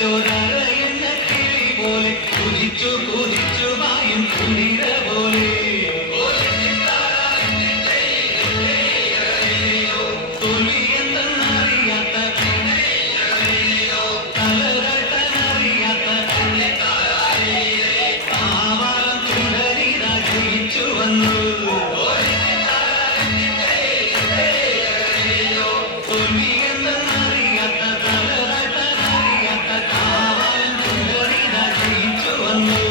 ചോരയെന്ന കിളി പോലെ കുതിച്ചു കുതിച്ചു വായും കുളിര പോലെ തൊലി എന്തെന്നറിയാത്ത തലകട്ടനറിയാത്ത ആവാളം ചുണ്ടരിത ജയിച്ചു വന്നു തൊലി എന്തെന്നറിയാത്ത തലകട്ടനറിയാത്ത ആവാളം ചുണ്ടരിത ജയിച്ചു വന്നു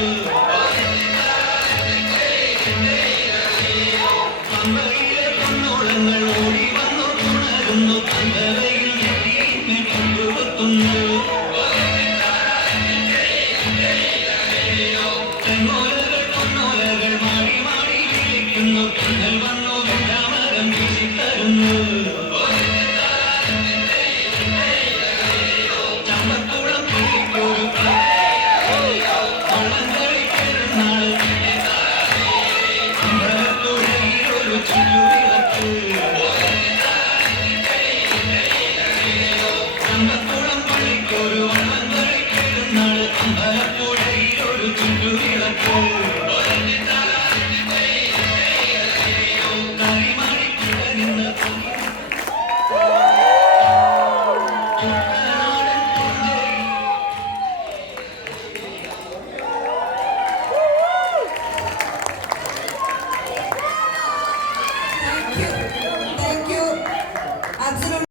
പമ്പയിലെ പൊന്നോളങ്ങൾ ഓടി വന്നു തുണരുന്നു പന്തലയിൽ നെറ്റിയിൽ കൊണ്ടുവെക്കുന്നു